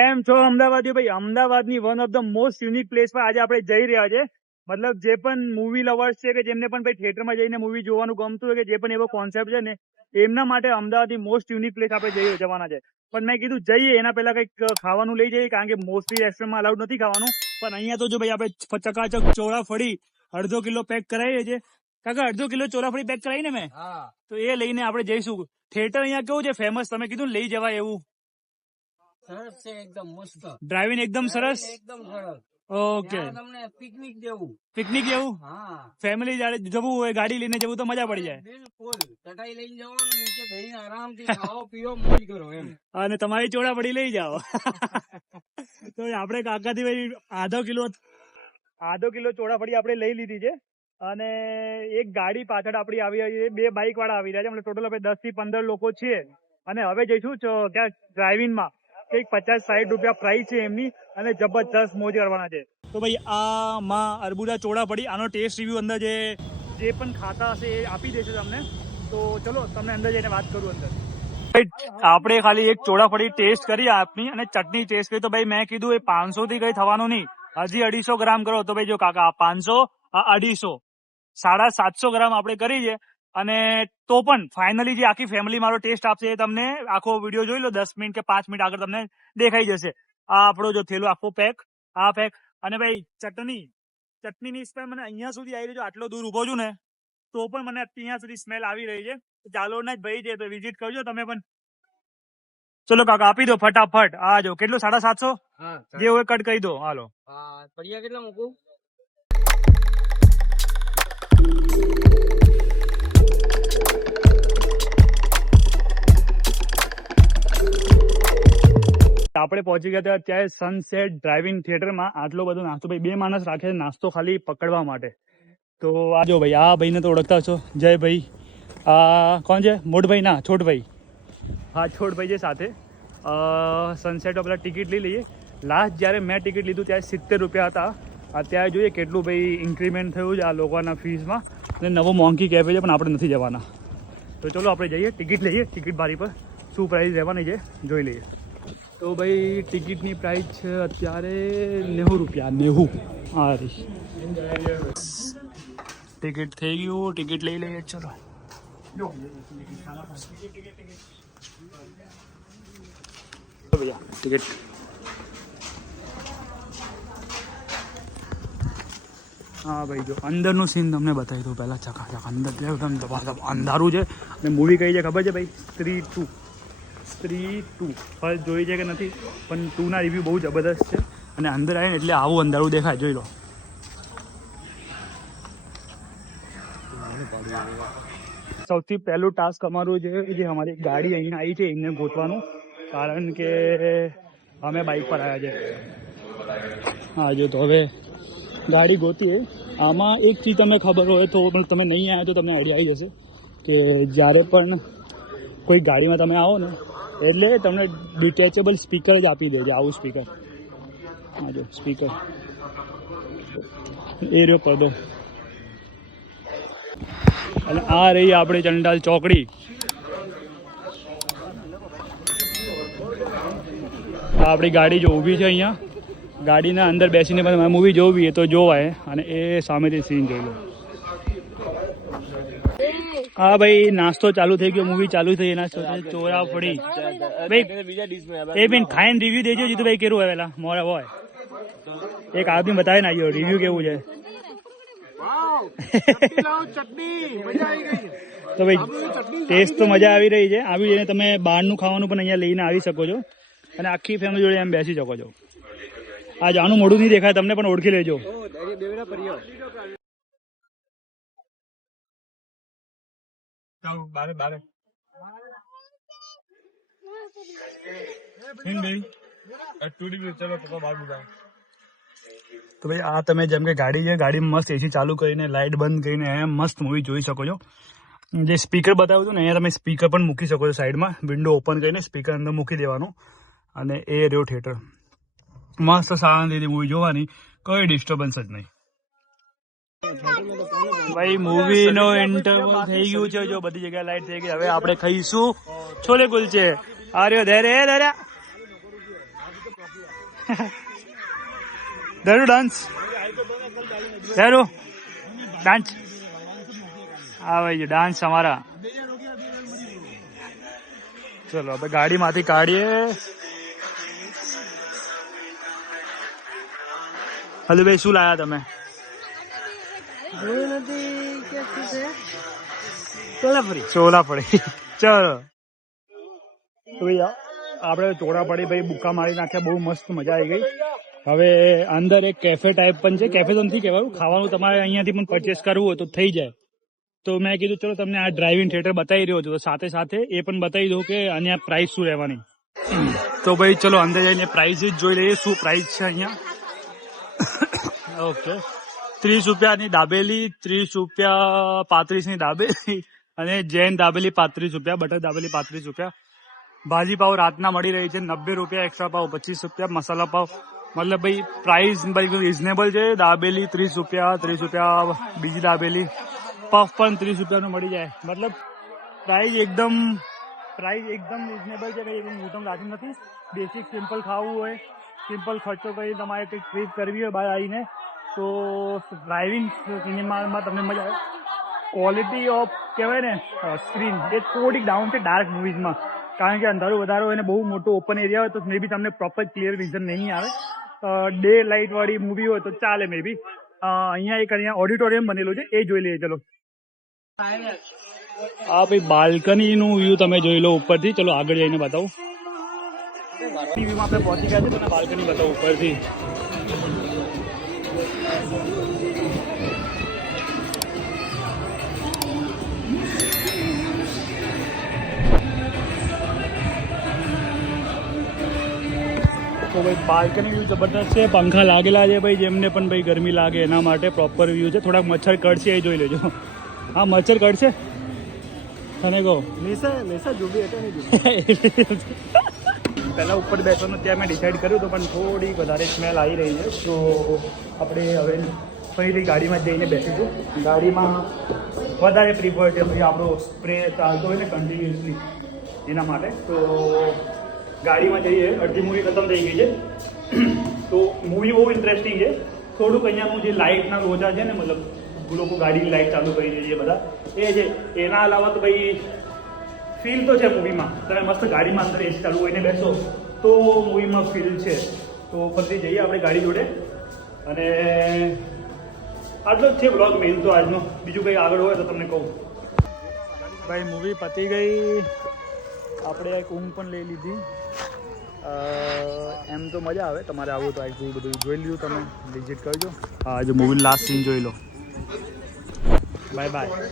કેમ છો અમદાવાદી ભાઈ? અમદાવાદની one of the most unique place પર આજે આપણે જઈ રહ્યા છે. મતલબ જે પણ મૂવી લવર્સ છે કે જેમને પણ ભાઈ થિયેટરમાં જઈને મૂવી જોવાનું ગમતું હોય કે જે પણ એવો કોન્સેપ્ટ છે ને એમના માટે અમદાવાદની મોસ્ટ યુનિક પ્લેસ આપણે જવાના છે. પણ મેં કીધું જઈએ એના પહેલા કંઈક ખાવાનું લઈ જઈએ કારણ કે મોસ્ટલી રેસ્ટોરન્ટમાં અલાઉડ નથી ખાવાનું. પણ અહીંયા તો જો ભાઈ આપણે ચકાચક ચોળાફળી અડધો કિલો પેક કરાવીએ છીએ. કાકા અડધો કિલો ચોળાફળી પેક કરાવી ને મેં તો એ લઈને આપણે જઈશું. થિયેટર અહીંયા કેવું છે ફેમસ? તમે કીધું લઈ જવાય એવું. સરસ છે, એકદમ મસ્ત. ડ્રાઇવિંગ એકદમ સરસ. એકદમ સરસ. ઓકે, તમને પિકનિક જેવું. પિકનિક જેવું. હા, ફેમિલી જયારે જવું હોય ગાડી લઈને જવું તો મજા પડી જાય. બિલકુલ. ચટાઈ લઈને જવાનું, નીચે બેસીને આરામથી ખાઓ પીઓ મોજ કરો એમ. અને તમારી ચોળાફળી લઈ જાઓ. તો આપણે કાકાથી ભાઈ આધો કિલો ચોળાફળી આપણે લઈ લીધી છે. અને એક ગાડી પાછળ આપણી આવી રહી છે, 2 બાઇક વાળા આવી રહ્યા છે. ટોટલ આપણે 10 થી 15 લોકો છીએ. અને હવે જઈશું ત્યાં ડ્રાઇવિંગમાં. કંઈક 50-60 રૂપિયા પ્રાઇસ છે એમની અને જબરજસ્ત મોજ કરવાના છે. તો ભાઈ આ માં અરબુદા ચોળાફળી, આનો ટેસ્ટ રિવ્યુ અંદર જે પણ ખાતા હશે એ આપી દેશે તમને. તો ચલો તમને અંદર જઈને વાત કરું. અંદર આપણે ખાલી એક ચોળાફળી ટેસ્ટ કરી આપની અને ચટણી ટેસ્ટ કરી. તો ભાઈ મેં કીધું એ 500 થી કઈ થવાનું નહીં, હજી 250 ગ્રામ કરો. તો ભાઈ જો કાકા 500 250 750 ગ્રામ આપણે કરી છે. અને તો પણ ફાઇનલી જે આખી ફેમિલી મારો ટેસ્ટ આપશે એ તમને આખો વિડીયો જોઈ લો, 10 મિનિટ કે 5 મિનિટ આગળ તમને દેખાઈ જશે. આ આપણો જો થેલો આખો પેક, આ પેક. અને ભાઈ ચટણીની સ્મેલ મને અહીંયા સુધી આવી રહી છે. આટલો દૂર ઉભો છું ને તો પણ મને અહીંયા સુધી સ્મેલ આવી રહી છે. ચાલો ને ભાઈ જે વિઝિટ કરજો તમે પણ. ચલો કાકા આપી દો ફટાફટ. આ જો કેટલું 750 જે હોય કટ કરી દો. હાલો પડિયા કેટલા મૂકું? આપણે પહોંચી ગયા હતા અત્યારે સનસેટ ડ્રાઇવિંગ થિયેટરમાં. આટલો બધો નાસ્તો ભાઈ 2 માણસ રાખે છે નાસ્તો ખાલી પકડવા માટે. તો આ જો ભાઈ આ ભાઈને તો ઓળખતા છો, જય ભાઈ. આ કોણ છે? મોટભાઈ ના છોટભાઈ. હા છોટભાઈ છે સાથે. સનસેટમાં પેલા ટિકિટ લઈ લઈએ. લાસ્ટ જ્યારે મેં ટિકિટ લીધું ત્યારે 70 રૂપિયા હતા. અત્યારે જોઈએ કેટલું ભાઈ ઇન્ક્રીમેન્ટ થયું છે આ લોકોના ફીસમાં. અને નવો મોંઘી કેફે છે પણ આપણે નથી જવાના. તો ચલો આપણે જઈએ, ટિકિટ લઈએ. ટિકિટ બારી પર શું પ્રાઇસ રહેવાની છે જોઈ લઈએ. તો ભાઈ ટિકિટની પ્રાઇસ છે અત્યારે 90 રૂપિયા. 90. હા ટિકિટ થઈ ગયું, ટિકિટ લઈ લઈએ. ચલો ભૈયા ટિકિટ. હા ભાઈ જો અંદરનું સીન તમને બતાવી દઉં પહેલાં. ચકાચક અંદર એકદમ અંધારું છે. અને મૂવી કઈ છે ખબર છે ભાઈ? સ્ત્રી 2 ફર્સ્ટ જોઈ છે કે નથી, પણ 2ના રિવ્યૂ બહુ જબરદસ્ત છે. અને અંદર આવીને એટલે આવું અંધારું દેખાય, જોઈ લો. સૌથી પહેલું ટાસ્ક અમારું છે જે અમારી ગાડી અહીંયા આવી છે એને ગોતવાનું. કારણ કે અમે બાઇક પર આવ્યા છે. હા જો તો હવે ગાડી ગોતીએ. આમાં એક ચીજ તમને ખબર હોય તો તમે નહીં આવ્યા તો તમને આઈડિયા આવી જશે કે જ્યારે પણ કોઈ ગાડીમાં તમે આવો ને એટલે તમને ડિટેચેબલ સ્પીકર જ આપી દે છે. આવું સ્પીકર. હા જો સ્પીકર એ રહ્યો પડદો. અને આ રહી આપણી ચંડાલ ચોકડી. આપણી ગાડી જો ઊભી છે અહીંયા. ગાડીના અંદર બેસીને પણ મૂવી જોવી એ તો જોવાય. અને એ સામેથી સીન જોઈ લો. હા ભાઈ નાસ્તો ચાલુ થઈ ગયો, મૂવી ચાલુ થઈ. એના ચોળાફળી ભાઈ એ બી ખાઈને રિવ્યુ દેજો. જીતુભાઈ કેવું હોય પેલા મોરા હોય એક આદમી બતાવીને આવ્યો રિવ્યુ કેવું છે. તો ભાઈ ટેસ્ટ તો મજા આવી રહી છે. આવી જઈને તમે બહારનું ખાવાનું પણ અહીંયા લઈને આવી શકો છો. અને આખી ફેમિલી જોડે એમ બેસી શકો છો. આ આનું મોઢું નહીં દેખાય તમને પણ ઓળખી લેજો. તો ભાઈ આ તમે જેમ કે ગાડી છે, ગાડીમાં મસ્ત એસી ચાલુ કરીને લાઇટ બંધ કરીને એમ મસ્ત મૂવી જોઈ શકો છો. જે સ્પીકર બતાવ્યું હતું ને અહીંયા તમે સ્પીકર પણ મૂકી શકો છો સાઈડમાં. વિન્ડો ઓપન કરીને સ્પીકર અંદર મૂકી દેવાનું. અને એ રહ્યો થિયેટર. મસ્ત શાંતિથી મૂવી જોવાની, કોઈ ડિસ્ટર્બન્સ જ નહીં. ભાઈ મૂવીનો ઇન્ટરવલ થઈ ગયું છે. જો બધી જગ્યાએ લાઈટ થઈ ગઈ. હવે આપણે ખાઈશું છોલે કુલચે. આ રહ્યો ધેરે ધર્યા ધરુ ડાન્સ ધરુ ડાન્સ હા ભાઈ ડાન્સ અમારા ચલો હવે ગાડીમાંથી કાઢીએ હલો ભાઈ શું લાયા તમે ચોલાપડી ચલો તો ભાઈ આપણે ચોળાપડી ભાઈ બુક્કા મારી નાખ્યા બહુ મસ્ત મજા આવી ગઈ હવે અંદર એક કેફે ટાઈપ પણ છે કેફે તો નથી કહેવાયું ખાવાનું તમારે અહીંયાથી પણ પરચેસ કરવું હોય તો થઈ જાય તો મેં કીધું ચલો તમને આ ડ્રાઇવિંગ થિયેટર બતાવી રહ્યો છું તો સાથે સાથે એ પણ બતાવી દઉં કે અહીંયા પ્રાઇસ શું રહેવાની તો ભાઈ ચલો અંદર જઈને પ્રાઇસીસ જોઈ લઈએ શું પ્રાઇસ છે અહીંયા ઓકે 30 રૂપિયાની દાબેલી 30 રૂપિયા 35ની દાબેલી અને જૈન દાબેલી 35 રૂપિયા બટર દાબેલી 35 રૂપિયા ભાજી પાવ રાતના મળી રહી છે 90 રૂપિયા એક્સ્ટ્રા પાવ 25 રૂપિયા મસાલા પાવ મતલબ ભાઈ પ્રાઇસ ભાઈ રિઝનેબલ છે દાબેલી 30 રૂપિયા બીજી દાબેલી પફ પણ 30 રૂપિયાનું મળી જાય મતલબ પ્રાઇસ એકદમ રિઝનેબલ છે કંઈ મોટું લાગતું નથી બેસિક સિમ્પલ ખાવું હોય સિમ્પલ ખર્ચો કરી તમારે કંઈક ટ્રીપ કરવી હોય બહાર આવીને તો ડ્રાઇવિંગ સિનેમામાં તમને મજા આવે ક્વોલિટી ઓફ કહેવાય ને સ્ક્રીન એ થોડીક ડાઉન છે ડાર્ક મૂવીઝમાં કારણ કે અંધારું વધારે હોય અને બહુ મોટો ઓપન એરિયા હોય તો મે બી તમને પ્રોપર ક્લિયર વિઝન નહીં આવે ડે લાઇટ વાળી મૂવી હોય તો ચાલે મે બી અહીંયા ઓડિટોરિયમ બનેલું છે એ જોઈ લઈએ ચલો આ ભાઈ બાલ્કનીનું વ્યૂ તમે જોઈ લો ઉપરથી ચલો આગળ જઈને બતાવું વ્યૂમાં આપણે પહોંચી ગયા છે તમને બાલ્કની બતાવું ઉપરથી તો ભાઈ બાલ્કની વ્યૂ જબરદસ્ત છે પંખા લાગેલા છે ભાઈ જેમને પણ ભાઈ ગરમી લાગે એના માટે પ્રોપર વ્યૂ છે થોડાક મચ્છર કડશે એ જોઈ લેજો હા મચ્છર કડશે તને કહો પહેલાં ઉપર બેસવાનું ત્યાં મેં ડિસાઈડ કર્યું હતું પણ થોડી વધારે સ્મેલ આવી રહી છે તો આપણે હવે ફરીથી ગાડીમાં જઈને બેસીશું ગાડીમાં વધારે પ્રિફર છે ભાઈ આપણો સ્પ્રે ચાલતો હોય ને કન્ટિન્યુઅસલી એના માટે તો ગાડીમાં જઈએ અડધી મૂવી ખતમ થઈ ગઈ છે તો મૂવી બહુ ઇન્ટરેસ્ટિંગ છે થોડુંક અહીંયાનું જે લાઇટના લોચા છે ને મતલબ લોકો ગાડીની લાઇટ ચાલુ કરી દે છે બધા એ છે એના અલાવા તો ભાઈ ફીલ તો છે મૂવીમાં તમે મસ્ત ગાડીમાં અંદર એસી ચાલુ હોઈને બેસો તો મૂવીમાં ફીલ છે તો ફરી જઈએ આપણે ગાડી જોડે અને આટલો જ છે બ્લોગ મેઇન તો આજનો બીજું કંઈ આગળ હોય તો તમને કહું ભાઈ મૂવી પતી ગઈ આપણે એક ઊંઘ પણ લઈ લીધી એમ તો મજા આવે તમારે આવું તો આટલું બધું જોઈ લીધું તમે વિઝિટ કરજો હા જો મૂવી લાસ્ટ સીન જોઈ લો બાય બાય